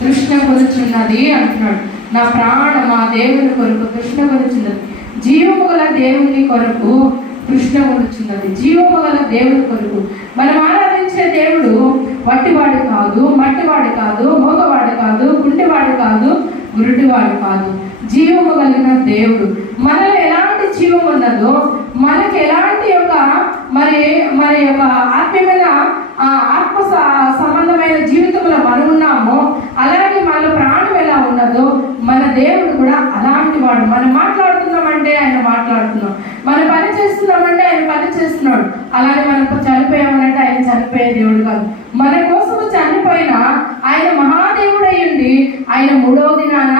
తృష్ణ కొనుచున్నది అంటున్నాడు. నా ప్రాణమా దేవుని కొరకు తృష్ణ కొనుచున్నది, జీవము గల దేవుని కొరకు తృష్ణ కొనుచున్నది, జీవము గల దేవుని కొరకు. మనం ఆరాధించే దేవుడు వట్టివాడు కాదు, మట్టివాడు కాదు, మోగవాడు కాదు, గుండెవాడు కాదు, గురుడివాడు కాదు, జీవము కలిగిన దేవుడు. మనలో ఎలాంటి జీవం ఉన్నదో, మనకి ఎలాంటి యొక్క మరి యొక్క ఆత్మీయమైన ఆత్మ సంబంధమైన జీవితంలో మనం ఉన్నామో, అలాగే మన ప్రాణం ఎలా ఉన్నదో మన దేవుడు కూడా అలాంటి వాడు. మనం మాట్లాడుతున్నామంటే ఆయన మాట్లాడుతున్నాం, మనం పని చేస్తున్నామంటే ఆయన పని చేస్తున్నాడు. అలాగే మనం చనిపోయామనంటే ఆయన చనిపోయే దేవుడు కాదు. మన కోసము చనిపోయిన ఆయన మహాదేవుడు అయ్యండి, ఆయన 3వ దినాన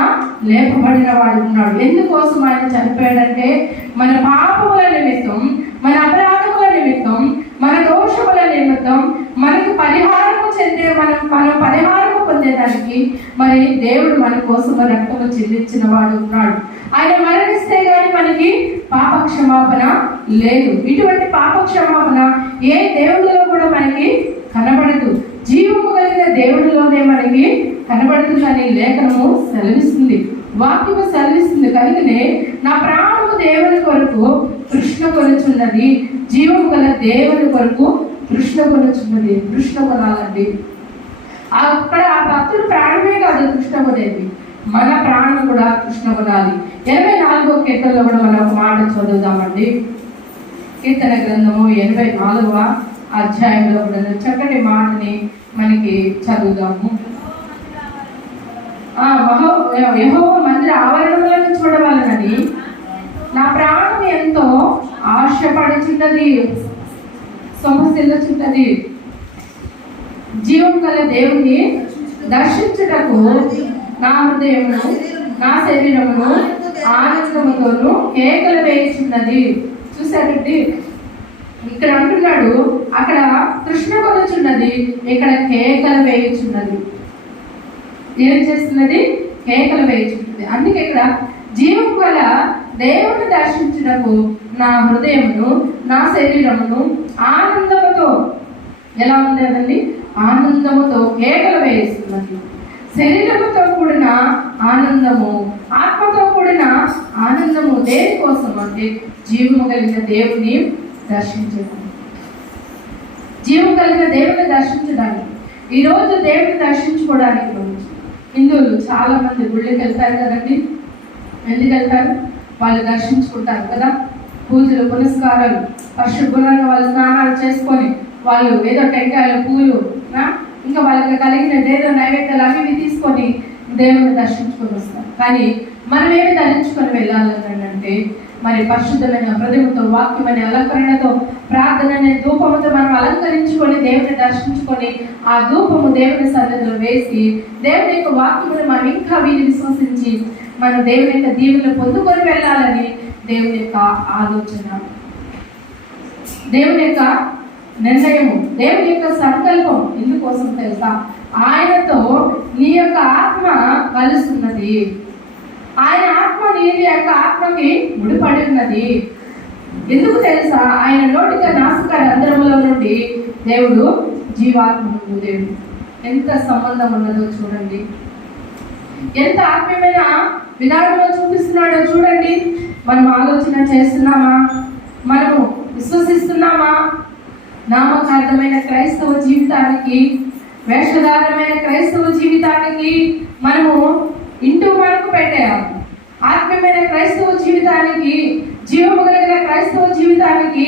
లేపబడిన వాడు ఉన్నాడు. ఎందుకోసం ఆయన చనిపోయాడంటే మన పాపముల నిమిత్తం, మన అపరాధముల నిమిత్తం, మన దోషముల నిమిత్తం మనకు పరిహారము మనం పరిహారము పొందేదానికి మరి దేవుడు మన కోసం రక్తము చెల్లించిన వాడు ఉన్నాడు. ఆయన మరణిస్తే గాని మనకి పాప క్షమాపణ లేదు. ఇటువంటి పాప క్షమాపణ ఏ దేవుడిలో కూడా మనకి కనబడదు, జీవము కలిగిన దేవుడిలోనే మనకి కనబడుతుందని లేఖనము సెలవిస్తుంది, వాక్యము సెలవిస్తుంది. కలిగినే నా ప్రాణము దేవుని కొరకు తృష్ణ కొనుచున్నది, జీవము గల దేవుని కొరకు తృష్ణ కొనుచున్నది. తృష్ణ కొనాలండి. అక్కడ ఆ భక్తుడు ప్రాణమే కాదు తృష్ణ కొనేది, మన ప్రాణం కూడా తృష్ణ కొనాలి. 84వ కీర్తనలో కూడా మనం ఒక మాట చదువుదామండి. కీర్తన గ్రంథము 84వ అధ్యాయంలో కూడా చక్కటి మాటని మనకి చదువుదాము. యెహోవా మందిర ఆవరణములను చూడవలనని నా ప్రాణం ఎంతో ఆశపడుచున్నది, సమస్యలుచున్నది. జీవం గల దేవుని దర్శించుటకు నా హృదయమును నా శరీరమును ఆనందముతోను కేకలు వేయుచున్నది. చూసారండి, ఇక్కడ అంటున్నాడు, అక్కడ తృష్ణ కొనుచున్నది, ఇక్కడ కేకలు వేయుచున్నది. ఏం చేస్తున్నది? కేకలు వేయుచున్నది. అందుకే ఇక్కడ జీవం గల దేవుని దర్శించుటకు నా హృదయమును నా శరీరమును ఆనందముతో, ఎలా ఉండేదండి? ఆనందముతో కేకలు వేస్తున్నది. శరీరముతో కూడిన ఆనందము, ఆత్మతో కూడిన ఆనందము దేనికోసం అంటే జీవము కలిగిన దేవుని దర్శించడానికి, జీవం కలిగిన దేవుని దర్శించడానికి. ఈరోజు దేవుని దర్శించుకోవడానికి హిందువులు చాలా మంది గుళ్ళకి వెళ్తారు కదండి. ఎందుకు వెళ్తారు? వాళ్ళు దర్శించుకుంటారు కదా, పూజలు పునస్కారాలు, పరిశుభ్రంగా వాళ్ళు స్నానాలు చేసుకొని వాళ్ళు ఏదో టెంకాయలు పూలు ఇంకా వాళ్ళకి కలిగిన ఏదో నైవేద్యాలు అవి తీసుకొని దేవుని దర్శించుకొని వస్తారు. కానీ మనం ఏమి ధరించుకొని వెళ్ళాలని అంటే మరి పరిశుద్ధమైన హృదయంతో, వాక్యమనే అలంకరణతో, ప్రార్థన అనే ధూపముతో మనం అలంకరించుకొని దేవుని దర్శించుకొని ఆ ధూపము దేవుని సన్నిధిలో వేసి దేవుని యొక్క వాక్యమును మనం ఇంకా వీళ్ళు విశ్వసించి మనం దేవుని యొక్క దీవెనలు పొందుకొని వెళ్ళాలని దేవుని యొక్క ఆలోచన, దేవుని యొక్క నిర్ణయము, దేవుని యొక్క సంకల్పం. ఎందుకోసం తెలుసా? ఆయనతో నీ యొక్క ఆత్మ కలుస్తున్నది, ఆయన ఆత్మ నీ యొక్క ఆత్మకి ముడిపడి ఉన్నది. ఎందుకు తెలుసా? ఆయన నోటిక నాసిక రంధ్రములో నుండి దేవుడు జీవాత్మ దేవుడు. ఎంత సంబంధం ఉన్నదో చూడండి, ఎంత ఆత్మీయమైన విధానంలో చూపిస్తున్నాడో చూడండి. మనం ఆలోచన చేస్తున్నామా? మనము విశ్వసిస్తున్నామా? నామకార్థమైన క్రైస్తవ జీవితానికి, వేషధారమైన క్రైస్తవ జీవితానికి మనము ఇంటూ మనకు పెట్టేయాలి. ఆత్మీయమైన క్రైస్తవ జీవితానికి, జీవము కలిగిన క్రైస్తవ జీవితానికి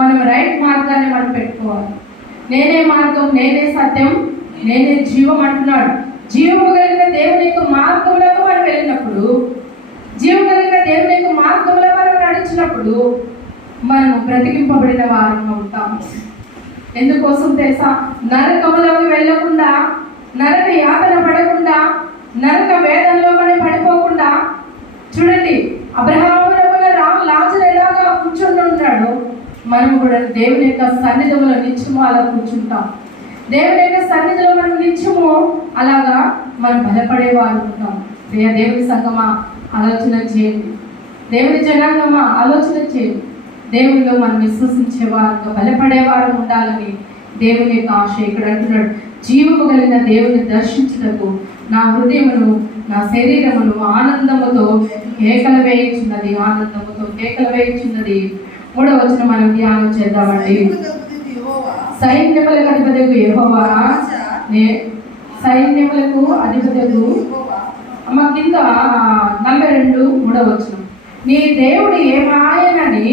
మనం రైట్ మార్గాన్ని మనం పెట్టుకోవాలి. నేనే మార్గం, నేనే సత్యం, నేనే జీవం అంటున్నాడు. జీవము కలిగిన దేవుని యొక్క మార్గంలో మనం వెళ్ళినప్పుడు, జీవం కలిగిన దేవుని యొక్క మార్గంలో మనం నడిచినప్పుడు మనము బ్రతికింపబడిన వారంగా ఉంటాము. ఎందుకోసం తెలుసా? నరకములోకి వెళ్ళకుండా, నరక యాతన పడకుండా, నరక వేదనలో మనం పడిపోకుండా. చూడండి, అబ్రహామున లాజరు ఎలాగా కూర్చొని ఉన్నాడు, మనం కూడా దేవుని యొక్క సన్నిధిలో నిత్యము అలా కూర్చుంటాం. దేవుని యొక్క సన్నిధిలో మనం నిత్యము అలాగా మనం బలపడేవారు ఉంటాం. దేవుని సంగమా ఆలోచన చేయండి, దేవుని జనాంగమా ఆలోచన చేయండి. దేవునిలో మనం విశ్వసించేవారు, బలపడేవారు ఉండాలని దేవుని యొక్క ఆశ. ఇక్కడ అంటున్నాడు, జీవము కలిగిన దేవుని దర్శించుటకు నా హృదయమును నా శరీరమును ఆనందముతో కేకలు వేయుచున్నది. ఆనందముతో కేకలు వేయుచున్నది. 3వ వచనం మనం ధ్యానం చేద్దామండి. సైన్యములకు అధిపతియగు యెహోవా, సైన్యములకు అధిపతియగు అమ్మ కింద 42 3వ వచనం. నీ దేవుడు ఏమాయనని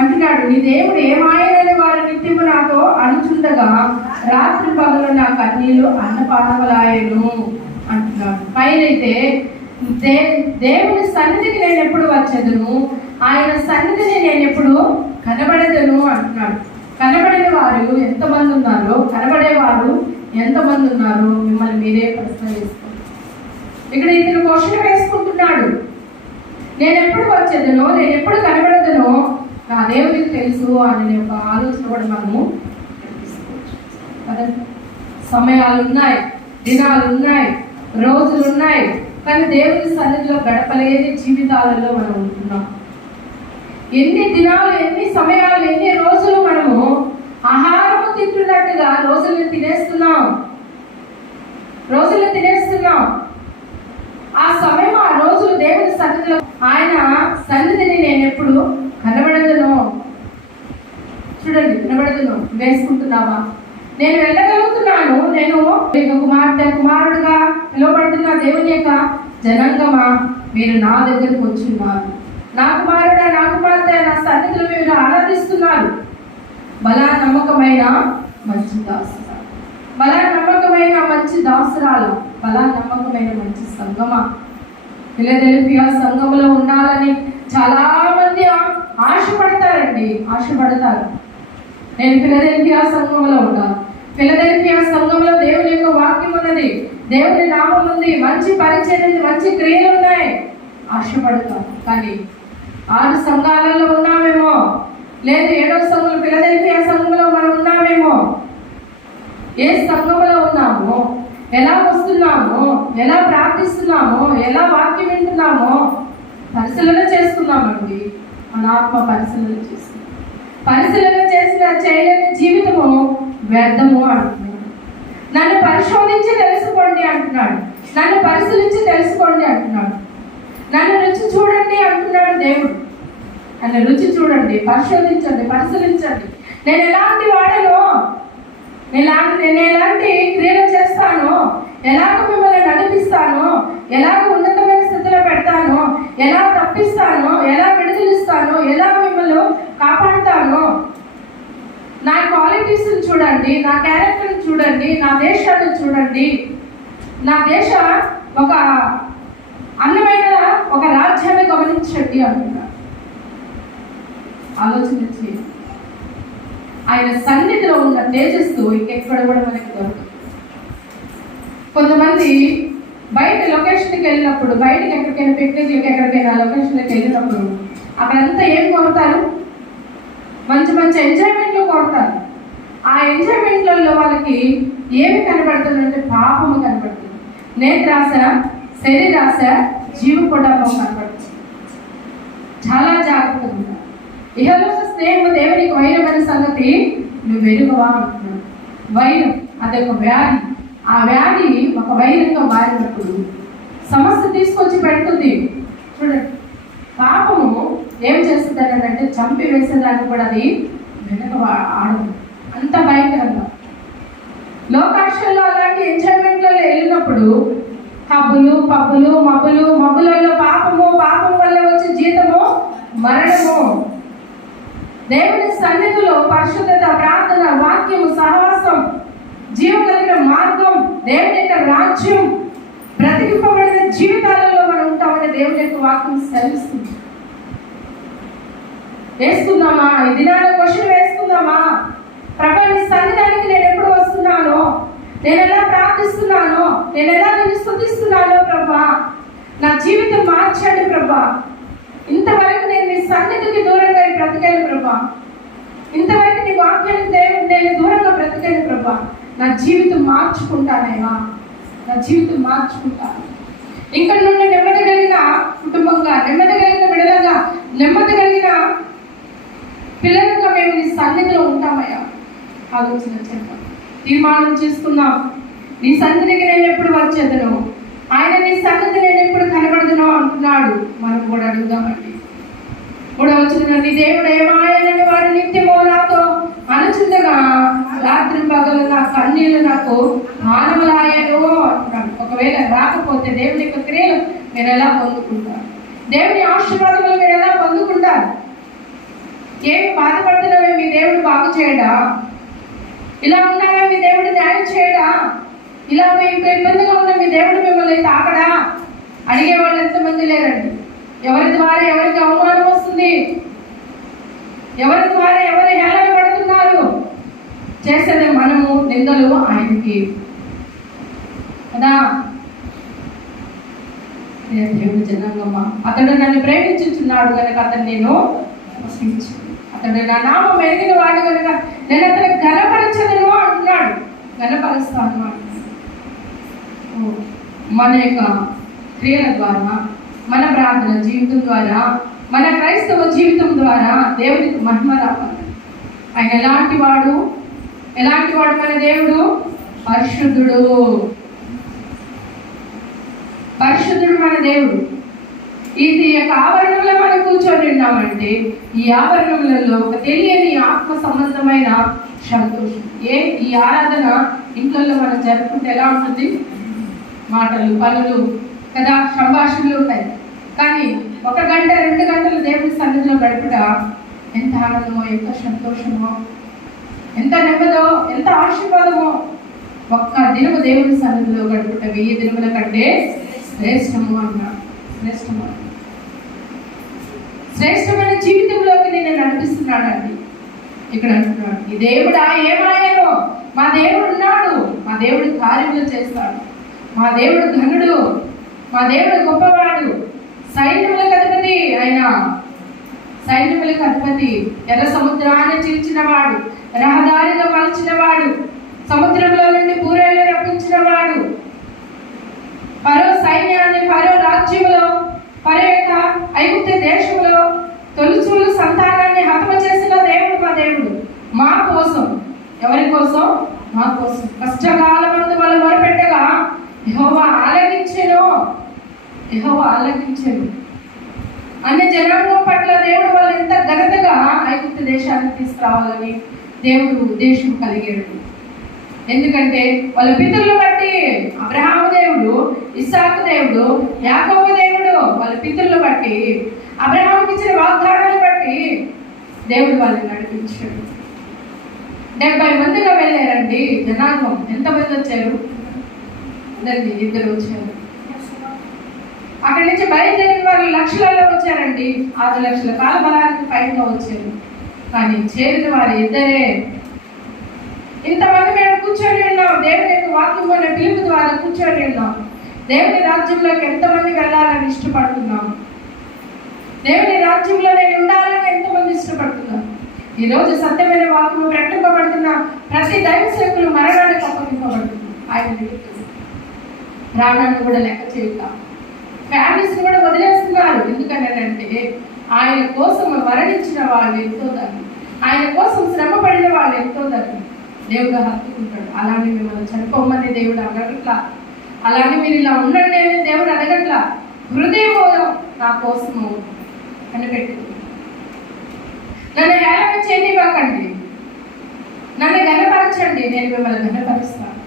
అంటున్నాడు. నీ దేవుడు ఏమాయనని వారి నిత్యము నాతో అనుచుండగా రాత్రి పగలు నా కన్నీళ్లు అన్నపానములాయను అంటున్నాడు. పైనైతే దేవుని సన్నిధికి నేను ఎప్పుడు వచ్చేదను, ఆయన సన్నిధిని నేను ఎప్పుడు కనబడేదను అంటున్నాడు. కనబడిన వారు ఎంతమంది ఉన్నారో, కనబడేవారు ఎంతమంది ఉన్నారో మిమ్మల్ని మీరే ప్రశ్న వేసుకోండి. ఇక్కడ ఇతను క్వశ్చన్ వేసుకుంటున్నాడు. నేను ఎప్పుడు వచ్చేదనో, నేను ఎప్పుడు కనబడదనో నా దేవునికి తెలుసు అనే ఒక ఆలోచన కూడా మనము సమయాలు ఉన్నాయి, దినాలు ఉన్నాయి, రోజులు ఉన్నాయి, కానీ దేవుని సన్నిధిలో గడపలేని జీవితాలలో మనం ఉంటున్నాం. ఎన్ని దినాలు, ఎన్ని సమయాలు, ఎన్ని రోజులు మనము ఆహారము తింటున్నట్టుగా రోజులను తినేస్తున్నాం. ఆ సమయం, ఆ రోజులు దేవుని సన్నిధిలో, ఆయన సన్నిధిని నేను ఎప్పుడు కనబడదును. చూడండి, కనబడదును వేసుకుంటున్నావా? నేను వెళ్ళగలుగుతున్నాను. నేను కుమారుడుగా పిలువబడుతున్న దేవుని యొక్క జనాంగమా, మీరు నా దగ్గరకు వచ్చున్నారు. నా కుమారుడా, నా కుమార్తె, నా సన్నిధిలో మీరు ఆరాధిస్తున్నారు. బలా నమ్మకమైన మంచి దాసురా, బలా నమ్మకమైన మంచి దాసురాలు, బలా నమ్మకమైన మంచి సంఘమా. ఫిలదెల్ఫియా సంఘంలో ఉండాలని చాలా మంది ఆశపడతారు. నేను ఫిలదెల్ఫియా సంఘంలో ఉండాలి. ఫిలదెల్ఫియా సంఘంలో దేవుని యొక్క వాక్యం ఉన్నది, దేవుని నామం ఉంది, మంచి పరిచయం ఉంది, మంచి క్రియలు ఉన్నాయి, ఆశపడతాం. కానీ 6 సంఘాలలో ఉన్నామేమో, లేదు 7వ సంఘంలో, ఫిలదెల్ఫియా సంఘంలో మనం ఉన్నామేమో. ఏ సంఘంలో ఉన్నామో, ఎలా వస్తున్నామో, ఎలా ప్రార్థిస్తున్నామో, ఎలా వాక్యం వింటున్నామో పరిశీలన చేసుకున్నామండి. మన ఆత్మ పరిశీలన చేయలేని జీవితము వ్యర్థము అంటున్నాడు. నన్ను పరిశోధించి తెలుసుకోండి అంటున్నాడు. నన్ను పరిశీలించి తెలుసుకోండి అంటున్నాడు. నన్ను రుచి చూడండి అంటున్నాడు దేవుడు. నన్ను రుచి చూడండి, పరిశోధించండి, పరిశీలించండి. నేను ఎలాంటి వాడను, నేను ఎలాంటి క్రియలు చేస్తానో, ఎలాగ మిమ్మల్ని నడిపిస్తానో, ఎలాగ ఉన్నతమైన స్థితిలో పెడతానో, ఎలా తప్పిస్తానో, ఎలా విడుదలిస్తానో, ఎలా మిమ్మల్ని కాపాడుతానో, నా క్వాలిటీస్ చూడండి, నా క్యారెక్టర్ని చూడండి, నా దేశాన్ని చూడండి. నా దేశ ఒక అందమైన ఒక రాజ్యాన్ని గమనించండి అంటున్నాడు. ఆలోచన చేయండి. ఆయన సన్నిధిలో ఉన్న తేజస్సు ఇంకెక్కడ కూడా మనకి దొరకదు. కొంతమంది బయట లొకేషన్కి వెళ్ళినప్పుడు, బయటకి ఎక్కడికైనా పిక్నిక్లకి ఎక్కడికైనా లొకేషన్కి వెళ్ళినప్పుడు అక్కడంతా ఏం కొడతారు? మంచి మంచి ఎంజాయ్మెంట్లు కొడతారు. ఆ ఎంజాయ్మెంట్లలో వాళ్ళకి ఏమి కనబడుతుందంటే పాపము కనబడుతుంది, నేత్రాశ, శరీరాశ, జీవపడము కనబడుతుంది. చాలా జాగ్రత్తగా ఉంటారు. ఇహలోక స్నేహము దేవునికి వైరమైన సంగతి నువ్వు వెలుగవా అంటున్నాడు. వైరం అదొక వ్యాధి. ఆ వ్యాధి ఒక వైరంగా మారినప్పుడు సమస్య తీసుకొచ్చి పెడుతుంది. చూడండి, పాపము ఏం చేస్తుంది అంటే చంపి వేసేదాన్ని కూడా అది వెనక ఆడదు. అంత భయంకరంగా లోకాశల్లో అలాంటి ఎంజాయ్మెంట్లలో వెళ్ళినప్పుడు హబ్బులు, పబ్బులు, మబ్బులలో పాపం వల్ల వచ్చే జీతము మరణము. దేవుని సన్నిధిలో పరిశుద్ధత, ప్రార్థన, వాక్యము, సహవాసం, జీవం కలిగిన మార్గం, దేవుని యొక్క రాజ్యం, బ్రతికింపబడిన జీవితాలలో మనం ఉంటామని దేవుని యొక్క వాక్యం సెలవిస్తుంది. వేసుకుందామా? ఈ దినాల క్వశ్చన్ వేసుకుందామా? ప్రభా, నీ సన్నిధానికి నేను ఎప్పుడు వస్తున్నానో, నేను ఎలా ప్రార్థిస్తున్నానో, నేను ఎలా నిన్ను స్తుతిస్తున్నానో ప్రభా, నా జీవితం మార్చండి ప్రభా. ఇంతవరకు నేను నీ సన్నిధికి దూరంగా బ్రతికాను ప్రభా, ఇంతవరకు నీ వాక్యానికి నేను దూరంగా బ్రతికాను ప్రభా. నా జీవితం మార్చుకుంటానయ్యా, నా జీవితం మార్చుకుంటాను. ఇక్కడ నుండి నెమ్మది కలిగిన కుటుంబంగా, నెమ్మది కలిగిన బిడ్డలుగా, నెమ్మది కలిగిన పిల్లలుగా మేము నీ సన్నిధిలో ఉంటామయ్యా. ఆలోచన చేద్దాం. తీర్మానం చేసుకుందాం. నీ సన్నిధికి నేను ఎప్పుడు వచ్చేదను, ఆయన నీ సన్నిధి నేను ఎప్పుడు కనబడదును అంటున్నాడు. మనం కూడా అడుగుదామండి. కూడా వచ్చిన నీ దేవుడు ఏమాయనని వారు నిత్యమో నాతో అనుచుండగా రాత్రి పగలు నా కన్నీళ్ళు నాకు మానవులాయను అంటున్నాడు. ఒకవేళ రాకపోతే దేవుని యొక్క క్రియలు మీరు ఎలా పొందుకుంటారు? దేవుని ఆశీర్వాదములు మీరు ఎలా పొందుకుంటారు? ఏమి బాధపడుతున్నావే మీ దేవుడు బాగు చేయడా? ఇలా ఉన్నావే మీ దేవుడు న్యాయం చేయడా? ఇలా మీకు ఇబ్బందిగా ఉన్న మీ దేవుడు మిమ్మల్ని తాకడా? అడిగే వాళ్ళు ఎంతమంది లేరండి. ఎవరి ద్వారా ఎవరికి అవమానం వస్తుంది, ఎవరి ద్వారా ఎవరు హేళన పడుతున్నారు, చేసేది మనము నిందలు ఆయనకి కదా. దేవుడు జనాంగమ్మ, అతడు నన్ను ప్రేమించుచున్నాడు కనుక అతను నేను అతడు నా నామం ఎరిగిన వాడు కనుక నేను అతను ఘనపరచను అంటున్నాడు. ఘనపరుస్తాను మన యొక్క క్రియల ద్వారా, మన ప్రార్థన జీవితం ద్వారా, మన క్రైస్తవ జీవితం ద్వారా దేవునికి మహిమ రావాలి. ఆయన ఎలాంటి వాడు మన దేవుడు? పరిశుద్ధుడు. పరిశుద్ధుడు మన దేవుడు. ఇది యొక్క ఆవరణంలో మనం కూర్చొని ఉన్నామంటే ఈ ఆవరణములలో ఒక తెలియని ఆత్మ సంబంధమైన సంతోషం. ఈ ఆరాధన ఇంట్లో మనం జరుపుకుంటే ఎలా ఉంటుంది? మాటలు, పనులు కదా, సంభాషణలు ఉంటాయి. కానీ 1 గంట 2 గంటలు దేవుని సన్నిధిలో గడుపుట ఎంత ఆనందమో, ఎంత సంతోషమో, ఎంత నెమ్మదో, ఎంత ఆశీర్వాదమో. 1 దినము దేవుని సన్నిధిలో గడుపుట 1000 దినముల కంటే శ్రేష్టము అన్నాడు. శ్రేష్టమైన జీవితంలోకి నేను నడిపిస్తున్నాడండి. ఇక్కడ అంటున్నాడు, ఈ దేవుడా ఏమాయనో, మా దేవుడు ఉన్నాడు, మా దేవుడు కార్యములు చేస్తాడు, మా దేవుడు ఘనుడు, మా దేవుడు గొప్పవాడు, సైన్యములకు అధిపతి. ఆయన సైన్యములకు అధిపతి, ఎర్ర సముద్రాన్ని చీల్చిన వాడు, రహదారిగా మలిచిన వాడు, సముద్రంలో నుండి పూరేలు రప్పించిన వాడు, ఫరో సైన్యాన్ని, ఫరో రాజ్యములో, ఫరో యొక్క ఐగుప్తు దేశంలో తొలిచూలు సంతానాన్ని హతమ చేసిన దేవుడు మా దేవుడు. మా కోసం, ఎవరి కోసం? మా కోసం. కష్టకాలమందు వాళ్ళు మొరపెట్టగా యెహోవా ఆలకించెను. అన్ని జనాంగం పట్ల దేవుడు వాళ్ళు ఎంత ఘనతగా ఐగుప్తు దేశానికి తీసుకురావాలని దేవుడు ఉద్దేశం కలిగాడు. ఎందుకంటే వాళ్ళ పితరులు బట్టి అబ్రహాము దేవుడు, ఇస్సాకు దేవుడు, యాకోబు దేవుడు వాళ్ళ పితరులు బట్టి, అబ్రహాముకి ఇచ్చిన వాగ్దానాలు బట్టి దేవుడు వాళ్ళని నడిపించాడు. 70 మందిగా వెళ్ళారండి జనాంగం. ఎంతమంది వచ్చారు? 2 వచ్చారు. అక్కడి నుంచి బయలుదేరిన వారు లక్షలలో వచ్చారండి. 6 లక్షల కాల బలానికి పైగా వచ్చారు. కానీ చేరిన వారు 2. ఇంతమంది మేము కూర్చొని ఉన్నాం, దేవుని యొక్క వాక్యం అనే పిలుపు ద్వారా కూర్చొని ఉన్నాం. దేవుని రాజ్యంలోకి ఎంతమంది వెళ్ళాలని ఇష్టపడుతున్నాం? దేవుని రాజ్యంలో నేను ఉండాలని ఎంతమంది ఇష్టపడుతున్నాం? ఈరోజు సత్యమైన వాక్యం ప్రకటింపబడుతున్న ప్రతి దైవ సేవకులు మరణానికి అప్పగింపబడుతున్నారు. ఆయన ప్రాణాన్ని కూడా లెక్క చేయక ఫ్యామిలీస్ కూడా వదిలేస్తున్నారు. ఎందుకనంటే ఆయన కోసం మరణించిన వాళ్ళు ఎంతో దాన్ని, ఆయన కోసం శ్రమ పడిన వాళ్ళు ఎంతో దాన్ని దేవుడు హత్తుకుంటాడు. అలానే మిమ్మల్ని చనిపోమని దేవుడు అడగట్లా, అలానే మీరు ఇలా ఉండండి అని దేవుడు అడగట్లా. హృదయం నా కోసము కనిపెట్టింది. నన్ను హేళన చేయనివ్వకండి, నన్ను ఘనపరచండి, నేను మిమ్మల్ని ఘనపరుస్తాను.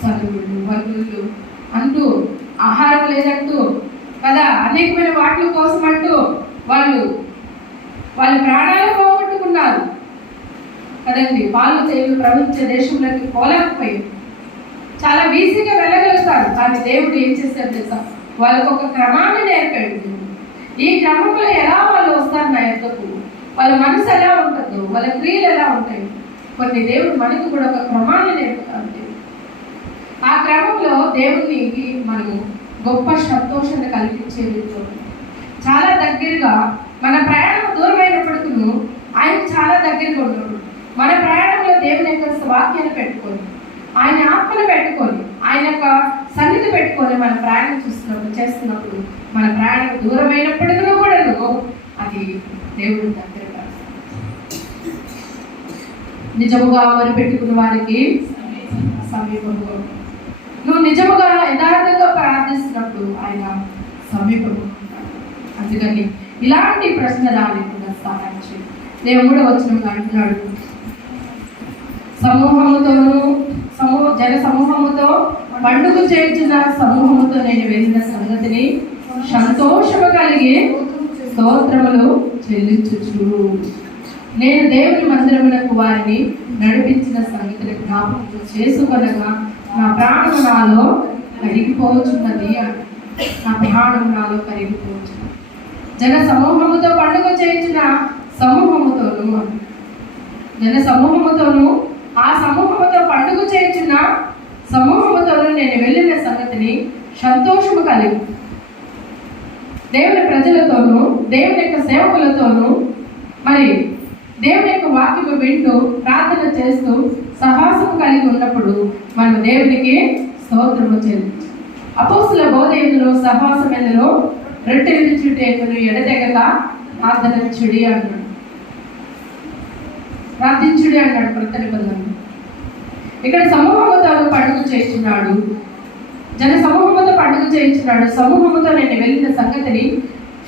చదువులు వదులు అంటూ, ఆహారం లేదంటూ కదా, అనేకమైన వాటి కోసం అంటూ వాళ్ళ ప్రాణాలు పోగొట్టుకున్నారు కదండి. పాలు తేలు ప్రవహించే దేశంలోకి పోలేకపోయి చాలా ఈజీగా వెళ్ళగలుగుతారు. కానీ దేవుడు ఏం చేశారు తెలుసా? వాళ్ళకు ఒక క్రమాన్ని నేర్పాడు. ఈ క్రమంలో ఎలా వాళ్ళు వస్తారు నా యొద్దకు, వాళ్ళ మనసు ఎలా ఉంటుందో, వాళ్ళ క్రియలు ఎలా ఉంటాయి, కొన్ని దేవుడు మనకు కూడా ఒక క్రమాన్ని నేర్పుతాడు. ఆ క్రమంలో దేవునికి మనము గొప్ప సంతోషాన్ని కల్పించే చాలా దగ్గరగా, మన ప్రయాణం దూరమైనప్పటికీ ఆయన చాలా దగ్గరగా ఉన్నాడు. మన ప్రయాణంలో దేవుని యొక్క వాక్యాన్ని పెట్టుకొని, ఆయన ఆత్మను పెట్టుకొని, ఆయన యొక్క సన్నిధి పెట్టుకొని మన ప్రయాణం చేస్తున్నప్పుడు మన ప్రయాణం దూరమైనప్పటికీ కూడా అది దేవుడు దగ్గరగా. నిజముగా మొరపెట్టుకున్న వారికి సమీపంలో. నువ్వు నిజముగా యథార్థంగా ప్రార్థిస్తున్నప్పుడు ఆయన సమీపంలో ఉంటాడు. అందుకని ఇలాంటి ప్రశ్న రాలేకుండా సహాయం చేయి. దేవుడు వచనం అంటున్నాడు, జన సమూహముతో పండుగ చేయించిన సమూహముతో నేను వెళ్ళిన సంగతిని సంతోషము కలిగి స్తోత్రములు చెల్లించుచు నేను దేవుని మందిరమునకు వారిని నడిపించిన సంగతిని జ్ఞాపకం చేసుకొనగా నా ప్రాణము నాలో కరిగిపోవచ్చున్నది అంట. నా ప్రాణము నాలో కరిగిపోవచ్చున్నది. జన సమూహముతో పండుగ చేయించిన సమూహముతోను, జన సమూహముతోను ఆ సమూహముతో పండుగ చేయించిన సమూహముతోను నేను వెళ్ళిన సంగతిని సంతోషము కలిగి దేవుని ప్రజలతోనూ దేవుని యొక్క సేవకులతోనూ మరి దేవుని యొక్క వాక్యము వింటూ ప్రార్థన చేస్తూ సహాసము కలిగి ఉన్నప్పుడు మనం దేవునికి స్తోత్రము చెల్లించాలి. అపోస్తుల బోధ ఎందులో సహవాసం ఎందులో రొట్టెలు చుట్టూ ఎడతెగక ప్రార్థించుడి అన్నాడు. ప్రార్థించుడి అన్నాడు కొత్త నిబంధనలో. ఇక్కడ సమూహముతో పండుగ చేయించున్నాడు, జన సమూహముతో పండుగ చేయించున్నాడు. సమూహముతో నేను వెళ్ళిన సంగతిని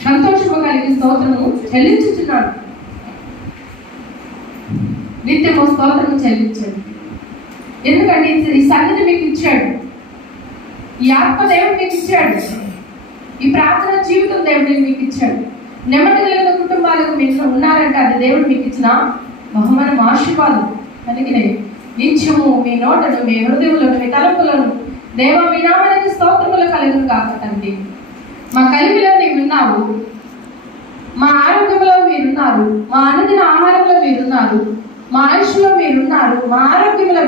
సంతోషము కలిగి స్తోత్రము చెల్లించుచున్నాడు. నిత్యము స్తోత్రము చెల్లించాడు. ఎందుకంటే ఈ సంగతి మీకు ఇచ్చాడు, ఈ ఆత్మ దేవుడు మీకు ఇచ్చాడు, ఈ ప్రార్థన జీవితం దేవుడు మీకు ఇచ్చాడు. నెమ్మది కలిగిన కుటుంబాలకు మీరు ఉన్నారంటే అది దేవుడు మీకు ఇచ్చిన బహుమానం, ఆశీర్వాదం. అందుకనే నిత్యము మీ నోటను, మీ హృదయములను, మీ తలంపులను దేవ మీ నామానికి స్తోత్రములు కలుగును కాక తండ్రి. మా కలిమిలో నీవున్నావు, మా ఆరోగ్యంలో మీరున్నారు, మా అనుదిన ఆహారంలో మీరున్నారు, మా ఆయుష్లో మీరున్నారు, మా ఆరోగ్యంలో